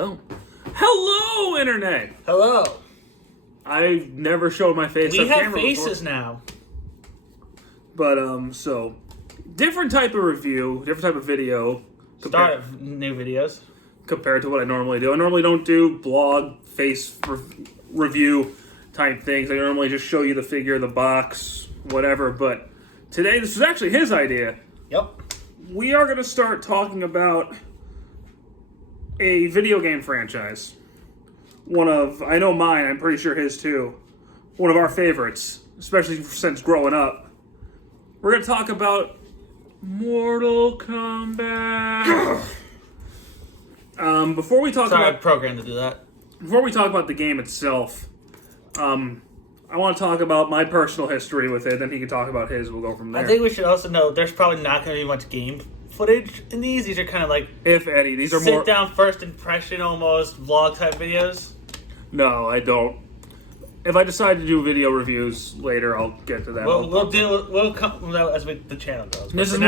Boom. Hello, Internet! Hello. I've never showed my face on We have camera faces before. now. But, so, different type of review, different type of video. Start of new videos. Compared to what I normally do. I normally don't do blog, review type things. I normally just show you the figure, the box, whatever. But today, this was actually his idea. Yep. We are going to start talking about a video game franchise. One of, I know mine, I'm pretty sure his too. One of our favorites, especially since growing up. We're going to talk about Mortal Kombat. Before we talk Sorry, about... programmed to do that. Before we talk about the game itself, I want to talk about my personal history with it, then he can talk about his, we'll go from there. I think we should also know there's probably not going to be much game footage in these. These are kind of like... If any, these are more... sit-down first impression, almost, vlog-type videos. No, I don't. If I decide to do video reviews later, I'll get to that. We'll come with that as the channel goes. This is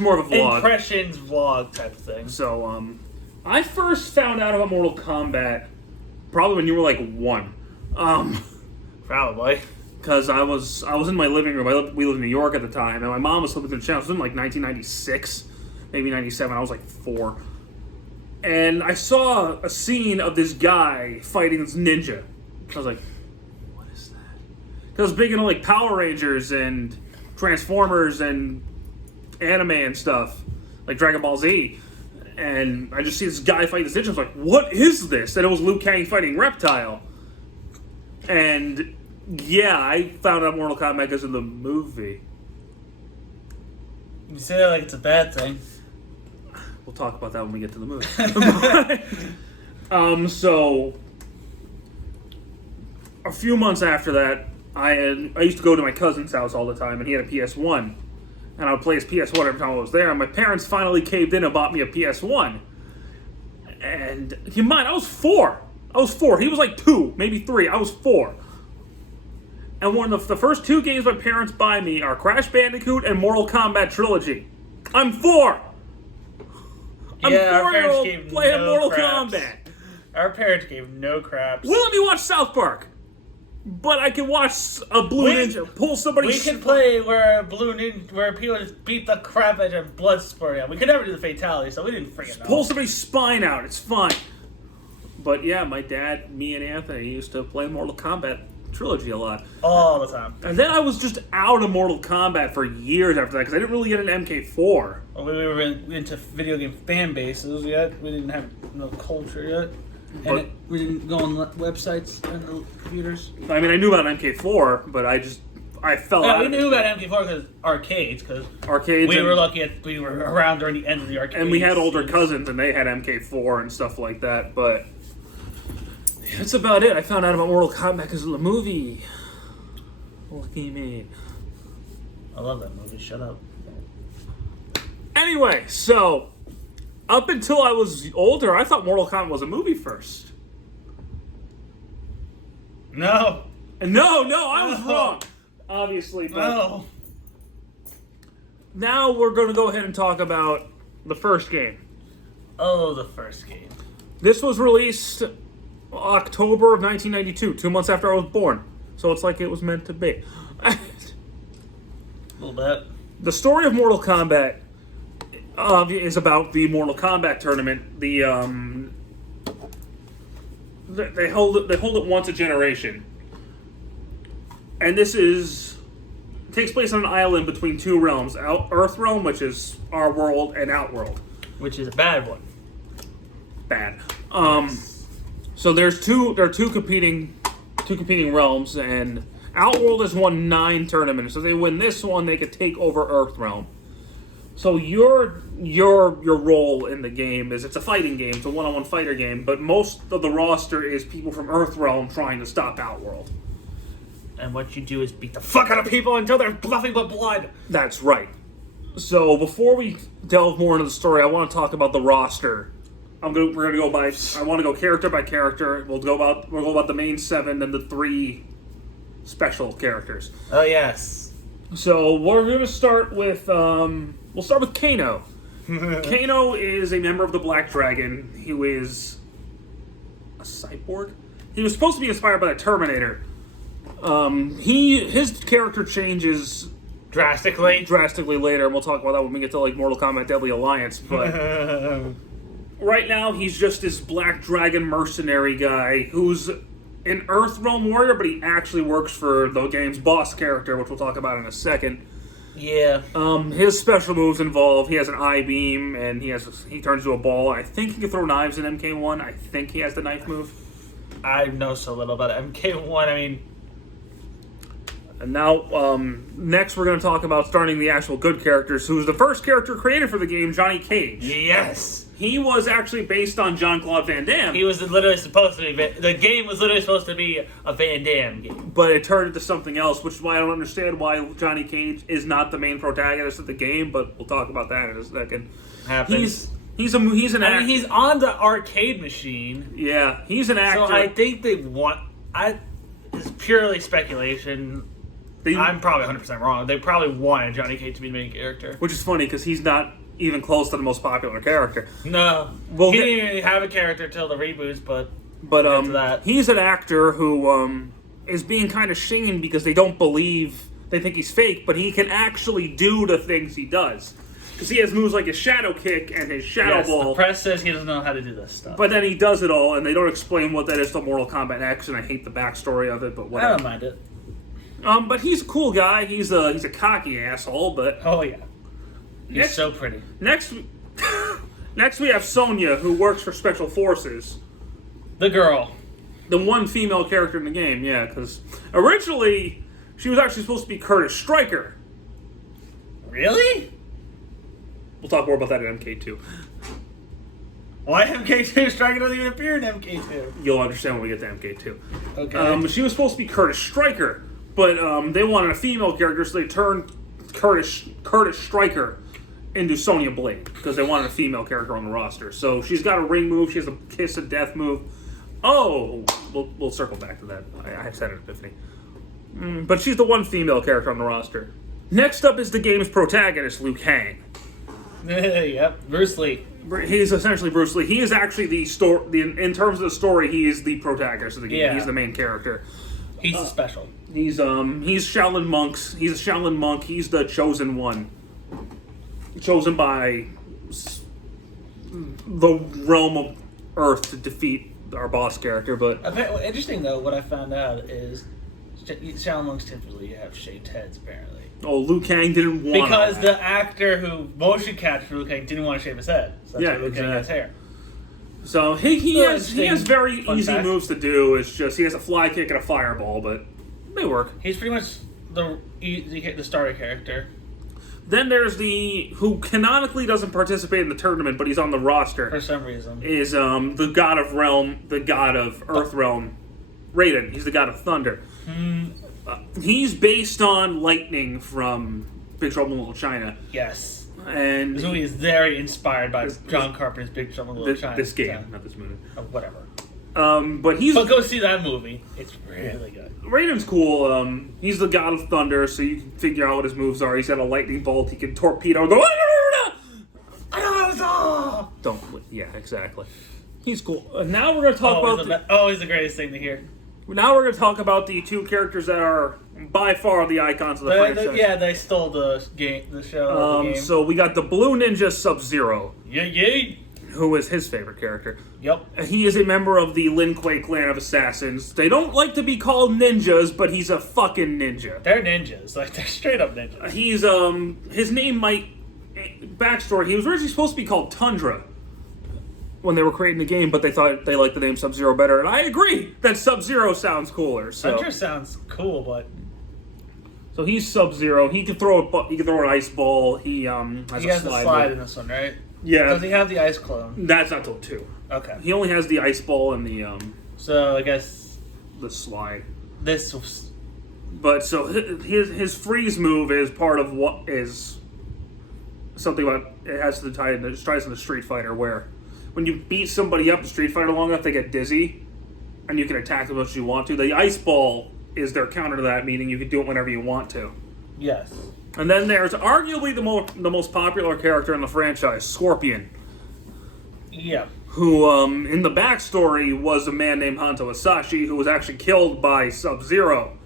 more of a vlog. Impressions vlog type of thing. So, I first found out about Mortal Kombat probably when you were like 1. Probably. Because I was in my living room. We lived in New York at the time, and my mom was flipping through the channels. It was in like 1996, maybe 97. I was like 4. And I saw a scene of this guy fighting this ninja. I was like, what is that? Because I was big into like Power Rangers and Transformers and anime and stuff, like Dragon Ball Z. And I just see this guy fighting this ninja. I was like, what is this? And it was Liu Kang fighting Reptile. And yeah, I found out Mortal Kombat because of the movie. You say that like it's a bad thing. We'll talk about that when we get to the movie. So a few months after that, I used to go to my cousin's house all the time, and he had a PS1, and I would play his PS1 every time I was there. And my parents finally caved in and bought me a PS1. And keep in mind, I was 4. He was like 2, maybe 3. I was 4. And one of the first 2 games my parents buy me are Crash Bandicoot and Mortal Kombat Trilogy. I'm 4. I'm 4-year-old playing Mortal Kombat. Our parents gave no craps. Well, let me watch South Park. But I can watch a blue ninja pull somebody. We can play where people just beat the crap out of blood spurting out. We could never do the fatality, so we didn't freaking know. Pull somebody's spine out. It's fine. But yeah, my dad, me, and Anthony used to play Mortal Kombat Trilogy a lot. All the time. And then I was just out of Mortal Kombat for years after that because I didn't really get an MK4. Well, we were into video game fan bases yet. We didn't have no culture yet. And we didn't go on websites and computers. I mean, I knew about MK4, but I fell out. We knew about MK4 because arcades. We were lucky we were around during the end of the arcades. And we had older cousins, and they had MK4 and stuff like that. But that's about it. I found out about Mortal Kombat because of the movie. Lucky me. I love that movie. Shut up. Anyway, so up until I was older, I thought Mortal Kombat was a movie first. No, I was wrong. Obviously, but no. Now we're going to go ahead and talk about the first game. Oh, the first game. This was released October of 1992, 2 months after I was born. So it's like it was meant to be. A little bit. The story of Mortal Kombat is about the Mortal Kombat tournament. They hold it once a generation, and this takes place on an island between 2 realms: Earth realm, which is our world, and Outworld, which is a bad one. Bad. So there are two competing realms, and Outworld has won 9 tournaments. So if they win this one, they could take over Earth realm. So your role in the game is it's a fighting game, it's a one-on-one fighter game, but most of the roster is people from Earthrealm trying to stop Outworld. And what you do is beat the fuck out of people until they're nothing but blood. That's right. So before we delve more into the story, I want to talk about the roster. I want to go character by character. We'll go about the main 7 and the 3 special characters. Oh yes. So we're going to start with we'll start with Kano. Kano is a member of the Black Dragon. He is a cyborg. He was supposed to be inspired by the Terminator. His character changes Drastically later, and we'll talk about that when we get to like Mortal Kombat Deadly Alliance. But right now, he's just this Black Dragon mercenary guy who's an Earthrealm warrior, but he actually works for the game's boss character, which we'll talk about in a second. Yeah. His special moves involve he has an eye beam and he turns into a ball. I think he can throw knives in MK1. I think he has the knife move. I know so little about it. MK1. I mean. And now, next we're going to talk about starting the actual good characters, who's the first character created for the game, Johnny Cage. Yes. He was actually based on Jean-Claude Van Damme. He was literally supposed to be... The game was literally supposed to be a Van Damme game. But it turned into something else, which is why I don't understand why Johnny Cage is not the main protagonist of the game, but we'll talk about that in a second. Happens. He's an actor. He's on the arcade machine. Yeah, he's an actor. So I think they want... It's purely speculation. I'm probably 100% wrong. They probably wanted Johnny Cage to be the main character. Which is funny, because he's not even close to the most popular character. No. Well, he didn't even have a character till the reboots, but he's an actor who is being kind of shamed because they don't believe, they think he's fake, but he can actually do the things he does. Because he has moves like his shadow kick and his shadow ball. The press says he doesn't know how to do this stuff. But then he does it all, and they don't explain what that is to Mortal Kombat X, and I hate the backstory of it, but whatever. I don't mind it. But he's a cool guy. He's a cocky asshole, but... Oh, yeah. He's so pretty. Next we have Sonya, who works for Special Forces. The girl. The one female character in the game, yeah, because originally she was actually supposed to be Curtis Stryker. Really? We'll talk more about that in MK2. Why MK2? Stryker doesn't even appear in MK2. You'll understand when we get to MK2. Okay. She was supposed to be Curtis Stryker, but they wanted a female character, so they turned Curtis Stryker into Sonya Blade, because they wanted a female character on the roster. So she's got a ring move, she has a kiss of death move. Oh, we'll circle back to that. I have said an epiphany. But she's the one female character on the roster. Next up is the game's protagonist, Liu Kang. Yep, Bruce Lee. He's essentially Bruce Lee. He is actually in terms of the story, he is the protagonist of the game. Yeah. He's the main character. He's special. He's Shaolin monks. He's a Shaolin monk. He's the chosen one. Chosen by the realm of Earth to defeat our boss character. But interesting though, what I found out is Shaolin monks typically have shaved heads. Apparently. Oh, Liu Kang didn't want because the actor who motion captured Liu Kang didn't want to shave his head. So that's why Liu Kang has hair. So he has very easy moves to do. It's just he has a fly kick and a fireball, but they work. He's pretty much the starter character. Then there's who canonically doesn't participate in the tournament, but he's on the roster for some reason. Is the god of Earth Realm, Raiden. He's the god of thunder. He's based on lightning from Big Trouble in Little China. Yes. And this movie is very inspired by John Carpenter's Big Trouble in Little China. This game, not this movie. Oh, whatever. But go see that movie. It's really good. Raiden's cool. He's the god of thunder, so you can figure out what his moves are. He's got a lightning bolt. He can torpedo and go. Yeah, exactly. He's cool. Now we're going to talk about. He's the greatest thing to hear. Now we're going to talk about the two characters that are by far the icons of the franchise. They stole the show. The game. So we got the Blue Ninja Sub-Zero. Yay! Who is his favorite character. Yep. He is a member of the Lin Kuei clan of assassins. They don't like to be called ninjas, but he's a fucking ninja. They're ninjas. Like, they're straight up ninjas. He's, his name might... Backstory, he was originally supposed to be called Tundra when they were creating the game, but they thought they liked the name Sub-Zero better, and I agree that Sub-Zero sounds cooler. So. Tundra sounds cool, but... So he's Sub-Zero. He can throw an ice ball. He has a slide in this one, right? Yeah. Does he have the ice clone? That's not till 2. Okay. He only has the ice ball and the So I guess the slide. This was... But so his freeze move is part of what is something about it has to tie into the Street Fighter, where when you beat somebody up in Street Fighter long enough, they get dizzy, and you can attack them as much as you want to. The ice ball is their counter to that, meaning you can do it whenever you want to. Yes. And then there's arguably the most popular character in the franchise, Scorpion. Yeah. who, in the backstory, was a man named Hanto Asashi, who was actually killed by Sub-Zero,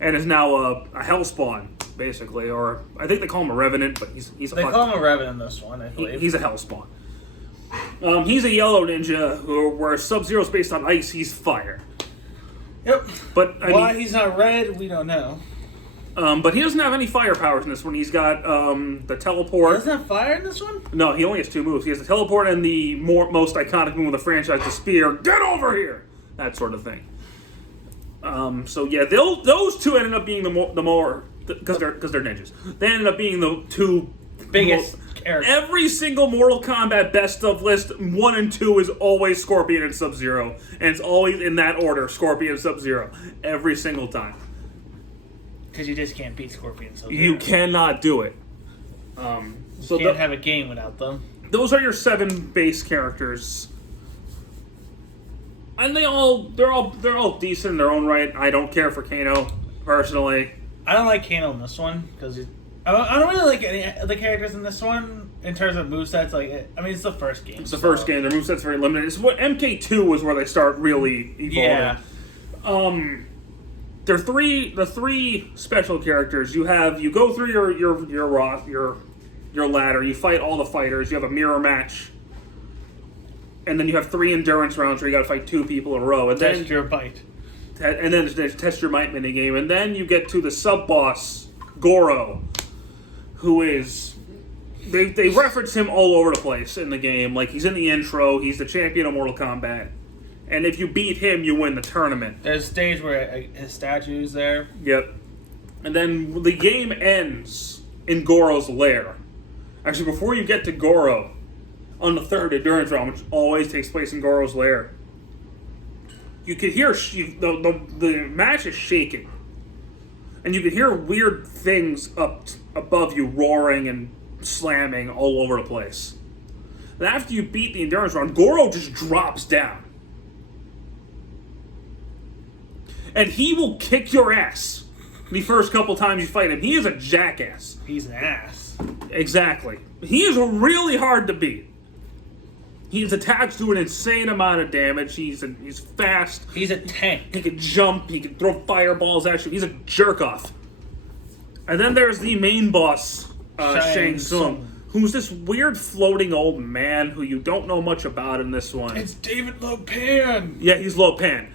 and is now a Hellspawn, basically, or I think they call him a Revenant, but he's a They call him a Revenant in this one, I believe. he's a Hellspawn. He's a yellow ninja, where Sub-Zero's based on ice, he's fire. Yep. But Why he's not red, we don't know. But he doesn't have any fire powers in this one. He's got the teleport. He doesn't have fire in this one? No, he only has 2 moves. He has the teleport and the most iconic move of the franchise, the spear. Get over here! That sort of thing. So yeah, those two ended up being the more because they're ninjas. They ended up being the 2 Biggest characters. Every single Mortal Kombat best of list 1 and 2 is always Scorpion and Sub-Zero, and it's always in that order: Scorpion and Sub-Zero every single time. Because you just can't beat Scorpion. You cannot do it. So you can't have a game without them. Those are your 7 base characters, and they're all decent in their own right. I don't care for Kano personally. I don't like Kano in this one because I don't really like any of the characters in this one in terms of movesets. It's the first game. It's the first game. Their moveset's very limited. It's what MK2 was where they start really evolving. Yeah. The 3 special characters you go through your ladder. You fight all the fighters. You have a mirror match, and then you have 3 endurance rounds where you got to fight 2 people in a row. And test your might. And then there's test your might minigame, and then you get to the sub boss Goro, who is they reference him all over the place in the game. Like, he's in the intro. He's the champion of Mortal Kombat. And if you beat him, you win the tournament. There's a stage where his statue's there. Yep. And then the game ends in Goro's lair. Actually, before you get to Goro, on the 3rd endurance round, which always takes place in Goro's lair, you could hear the match is shaking. And you could hear weird things up above you roaring and slamming all over the place. And after you beat the endurance round, Goro just drops down. And he will kick your ass the first couple times you fight him. He is a jackass. He's an ass. Exactly. He is really hard to beat. His attacks do an insane amount of damage. He's fast. He's a tank. He can jump. He can throw fireballs at you. He's a jerk-off. And then there's the main boss, Shang Tsung, who's this weird floating old man who you don't know much about in this one. It's David Lopan. Yeah, he's Lopan.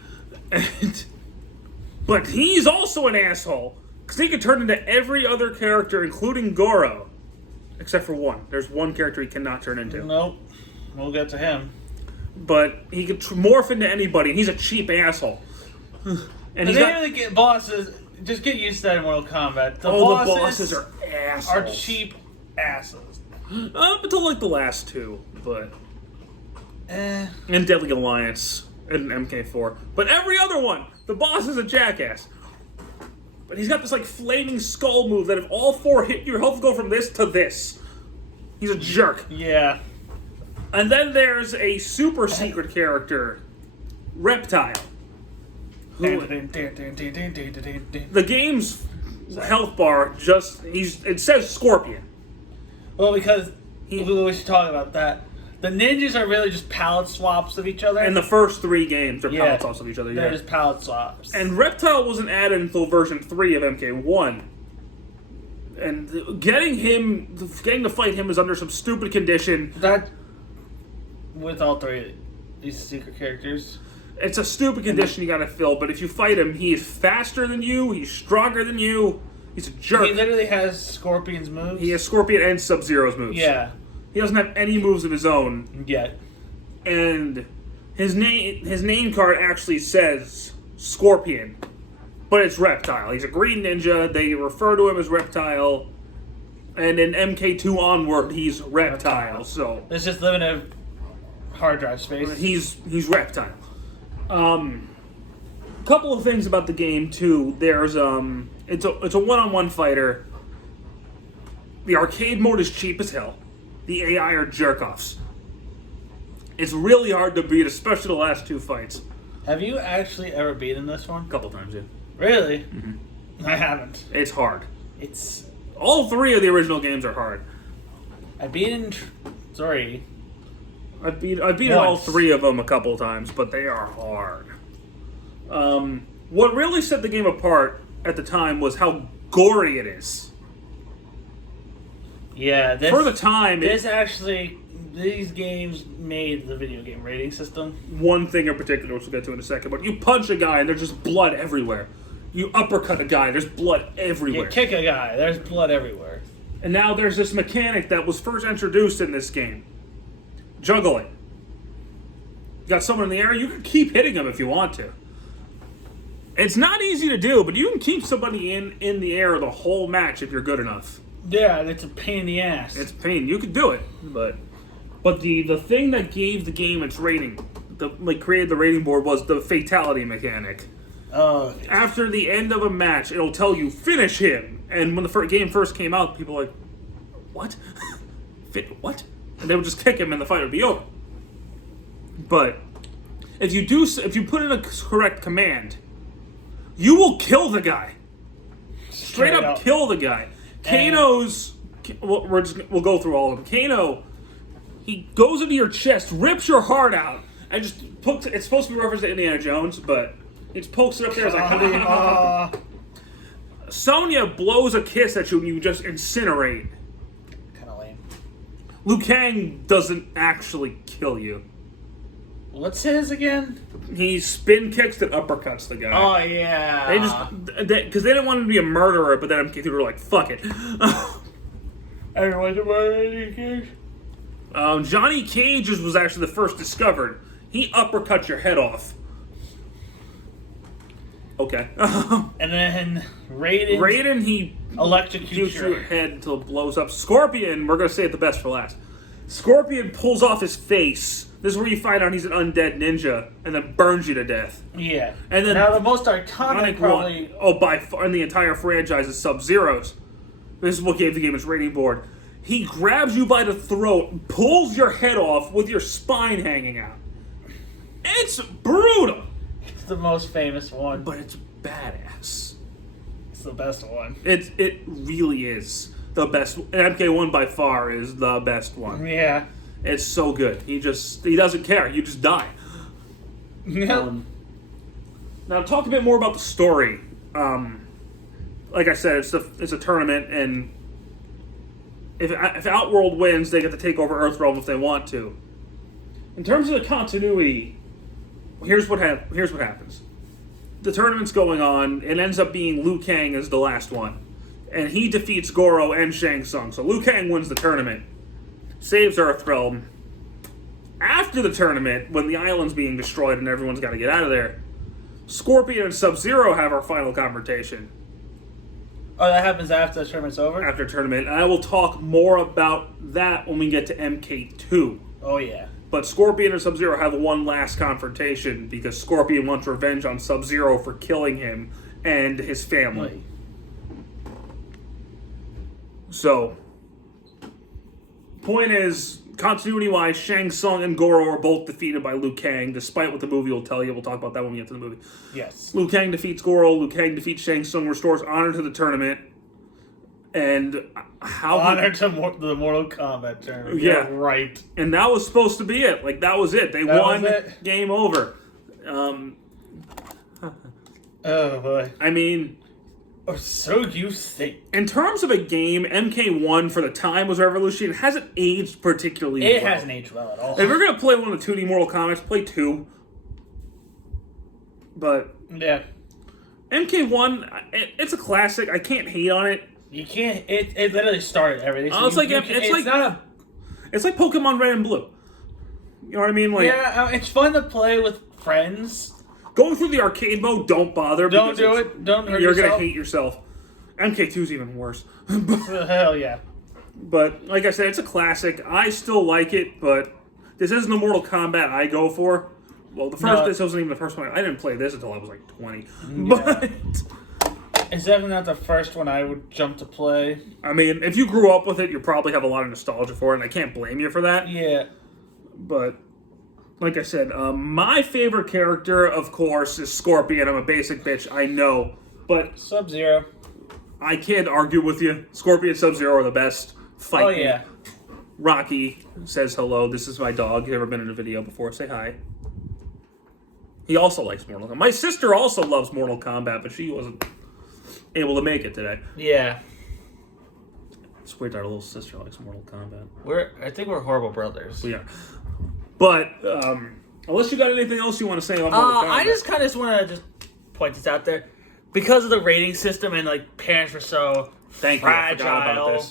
But he's also an asshole, because he can turn into every other character, including Goro, except for one. There's one character he cannot turn into. Nope. We'll get to him. But he can morph into anybody, and he's a cheap asshole. And they really get bosses. Just get used to that in Mortal Kombat. The bosses are assholes. Are cheap asses. Up until like the last 2, but... And Deadly Alliance and MK4. But every other one, the boss is a jackass. But he's got this like flaming skull move that if all 4 hit, your health go from this to this. He's a jerk. Yeah. And then there's a super secret character, Reptile. The game's health bar it says Scorpion. Well, because we should talk about that. The ninjas are really just palette swaps of each other. And the first 3 games are palette swaps of each other. They're just palette swaps. And Reptile wasn't added until version 3 of MK1. And getting to fight him is under some stupid condition. That, with all 3 these secret characters. It's a stupid condition you gotta fill, but if you fight him, he is faster than you, he's stronger than you, he's a jerk. He literally has Scorpion's moves. He has Scorpion and Sub-Zero's moves. Yeah. He doesn't have any moves of his own. Yet. And his name card actually says Scorpion, but it's Reptile. He's a green ninja, they refer to him as Reptile, and in MK2 onward, he's Reptile. So it's just limited hard drive space. He's Reptile. Couple of things about the game too. There's it's a one-on-one fighter. The arcade mode is cheap as hell. The AI are jerk-offs. It's really hard to beat, especially the last 2 fights. Have you actually ever beaten this one? A couple times, yeah. Really? Mm-hmm. I haven't. It's hard. It's all 3 of the original games are hard. I beat in 3. I've beaten all 3 of them a couple of times, but they are hard. What really set the game apart at the time was how gory it is. Yeah, for the time, these games made the video game rating system. One thing in particular, which we'll get to in a second, but you punch a guy and there's just blood everywhere. You uppercut a guy, there's blood everywhere. You kick a guy, there's blood everywhere. And now there's this mechanic that was first introduced in this game. Juggling. You got someone in the air, you can keep hitting them if you want to. It's not easy to do, but you can keep somebody in the air the whole match if you're good enough. Yeah, it's a pain in the ass. It's a pain. You could do it, but the thing that gave the game its rating, created the rating board, was the fatality mechanic. Oh. After the end of a match, it'll tell you, finish him. And when the game first came out, people were like, what? What? And they would just kick him and the fight would be over. But if you put in a correct command, you will kill the guy. Straight up kill the guy. Kano's, we'll go through all of them. Kano, he goes into your chest, rips your heart out, and just pokes it. It's supposed to be referenced to Indiana Jones, but he just pokes it up there. It's like, Sonya blows a kiss at you and you just incinerate. Kind of lame. Liu Kang doesn't actually kill you. What's his again? He spin kicks and uppercuts the guy. Oh, yeah. Because they didn't want him to be a murderer, but then MK2 were like, fuck it. Everyone's a murderer. Johnny Cage was actually the first discovered. He uppercuts your head off. Okay. And then Raiden, he electrocutes your head until it blows up. Scorpion, we're going to say it the best for last. Scorpion pulls off his face. This is where you find out he's an undead ninja, and then burns you to death. Yeah. And then now the most iconic probably... by far in the entire franchise is Sub-Zero's. This is what gave the game its rating board. He grabs you by the throat, pulls your head off with your spine hanging out. It's brutal. It's the most famous one. But it's badass. It's the best one. It really is the best. And MK1 by far is the best one. Yeah. It's so good. He doesn't care. You just die. Yep. Now talk a bit more about the story. Like I said, it's a tournament, and if Outworld wins, they get to take over Earthrealm if they want to. In terms of the continuity, here's what happens. The tournament's going on. It ends up being Liu Kang as the last one, and he defeats Goro and Shang Tsung. So Liu Kang wins the tournament. Saves Earthrealm. After the tournament, when the island's being destroyed and everyone's got to get out of there, Scorpion and Sub-Zero have our final confrontation. Oh, that happens after the tournament's over? After tournament. And I will talk more about that when we get to MK2. Oh, yeah. But Scorpion and Sub-Zero have one last confrontation because Scorpion wants revenge on Sub-Zero for killing him and his family. So... point is, continuity-wise, Shang Tsung and Goro are both defeated by Liu Kang, despite what the movie will tell you. We'll talk about that when we get to the movie. Yes. Liu Kang defeats Goro. Liu Kang defeats Shang Tsung, restores honor to the tournament. And honor to the Mortal Kombat tournament. Yeah. You're right. And that was supposed to be it. Like, that was it. They won. Game over. Oh, boy. I mean... or so you think. In terms of a game, MK1 for the time was revolutionary. It hasn't aged particularly well. It hasn't aged well at all. If you're going to play one of the 2D Mortal Kombat, play 2. But... yeah. MK1, it's a classic. I can't hate on it. You can't... It literally started everything. So it's like Pokemon Red and Blue. You know what I mean? Like, yeah, it's fun to play with friends. Going through the arcade mode, don't bother. Don't do it. Don't hurt yourself. You're going to hate yourself. MK2's even worse. Hell yeah. But, like I said, it's a classic. I still like it, but this isn't the Mortal Kombat I go for. Well, this wasn't even the first one. I didn't play this until I was like 20. Yeah. But... it's definitely not the first one I would jump to play. I mean, if you grew up with it, you probably have a lot of nostalgia for it, and I can't blame you for that. Yeah. But... like I said, my favorite character, of course, is Scorpion. I'm a basic bitch, I know. But... Sub-Zero. I can't argue with you. Scorpion and Sub-Zero are the best fighting. Oh, yeah. Rocky says hello. This is my dog. You've ever been in a video before? Say hi. He also likes Mortal Kombat. My sister also loves Mortal Kombat, but she wasn't able to make it today. Yeah. It's weird that our little sister likes Mortal Kombat. I think we're horrible brothers. We are. But, unless you got anything else you want to say about Mortal Kombat. I just kind of want to just point this out there. Because of the rating system and, like, parents were so fragile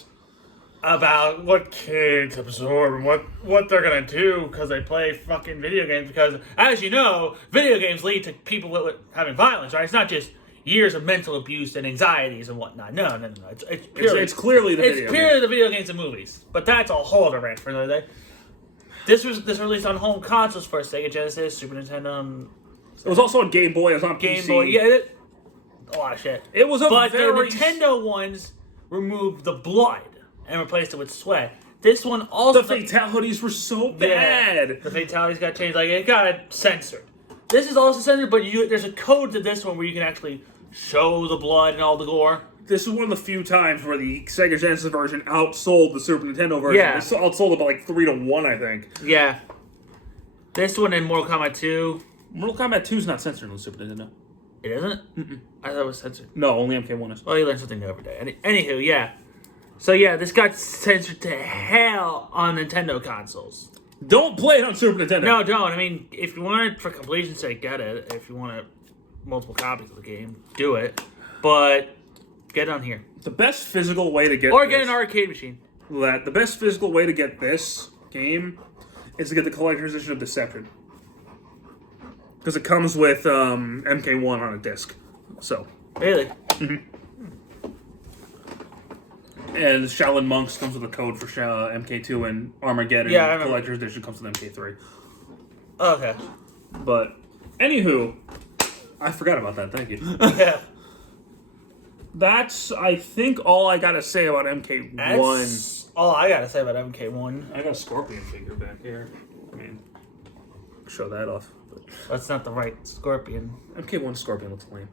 about what kids absorb and what they're going to do because they play fucking video games. Because, as you know, video games lead to people with having violence, right? It's not just years of mental abuse and anxieties and whatnot. No. It's clearly the video games and movies. But that's a whole other rant for another day. This released on home consoles for Sega Genesis, Super Nintendo. It was also on Game Boy. It was on Game PC. Boy. Yeah, a lot of shit. It was but the Nintendo ones removed the blood and replaced it with sweat. This one also the fatalities were so bad. Yeah, the fatalities got changed. Like it got censored. This is also censored, but there's a code to this one where you can actually show the blood and all the gore. This is one of the few times where the Sega Genesis version outsold the Super Nintendo version. Yeah. It outsold it by like 3-1, I think. Yeah. This one in Mortal Kombat 2. Mortal Kombat 2 is not censored on the Super Nintendo. It isn't? Mm-mm. I thought it was censored. No, only MK1 is. Well, you learn something new every day. Anywho, yeah. So yeah, this got censored to hell on Nintendo consoles. Don't play it on Super Nintendo. No, don't. I mean, if you want it for completion's sake, get it. If you want multiple copies of the game, do it. But get it on here. The best physical way to get get an arcade machine. The best physical way to get this game is to get the collector's edition of Deception. Because it comes with MK1 on a disc. So. Really? Mm-hmm. And Shaolin Monks comes with a code for MK2 and Armageddon. Yeah, Collector's Edition comes with MK3. Okay. But, anywho, I forgot about that. Thank you. Yeah. That's, I think, all I gotta say about MK1. That's all I gotta say about MK1. I got a Scorpion figure back here. I mean, show that off. That's not the right Scorpion. MK1 Scorpion looks lame.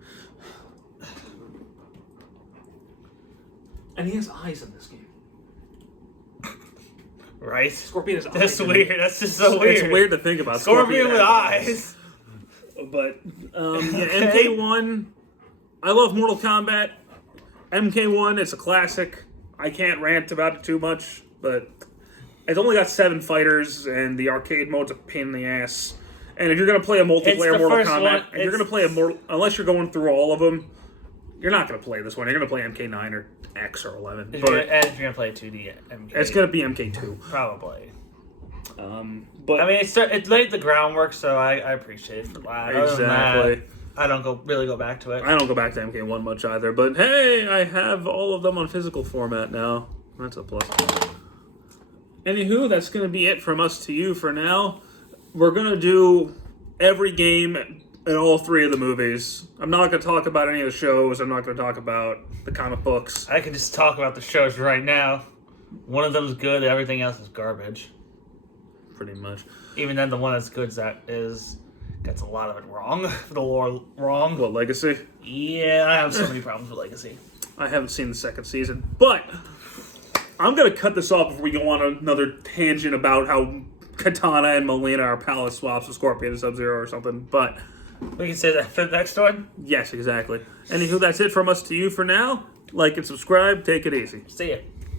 And he has eyes in this game. Right? Scorpion has eyes. That's weird. That's just so weird. It's weird to think about. Scorpion with eyes. But, yeah, MK1. I love Mortal Kombat. MK1, it's a classic. I can't rant about it too much, but it's only got 7 fighters, and the arcade mode's a pain in the ass. And if you're going to play a multiplayer Mortal Kombat, if you're going to play unless you're going through all of them, you're not going to play this one. You're going to play MK9 or X or 11. And if you're going to play 2D MK. It's going to be MK2. Probably. But I mean, it laid the groundwork, so I appreciate it for that. Exactly. I don't really go back to it. I don't go back to MK1 much either, but hey, I have all of them on physical format now. That's a plus. Anywho, that's going to be it from us to you for now. We're going to do every game in all 3 of the movies. I'm not going to talk about any of the shows. I'm not going to talk about the comic books. I can just talk about the shows right now. One of them's good, everything else is garbage. Pretty much. Even then, the one that's good gets a lot of it wrong. The lore wrong. What, Legacy? Yeah, I have so many problems with Legacy. I haven't seen the 2nd season, but I'm going to cut this off before we go on another tangent about how Katana and Melina are palace swaps with Scorpion and Sub-Zero or something, but we can say that for the next one? Yes, exactly. Anywho, that's it from us to you for now. Like and subscribe. Take it easy. See ya.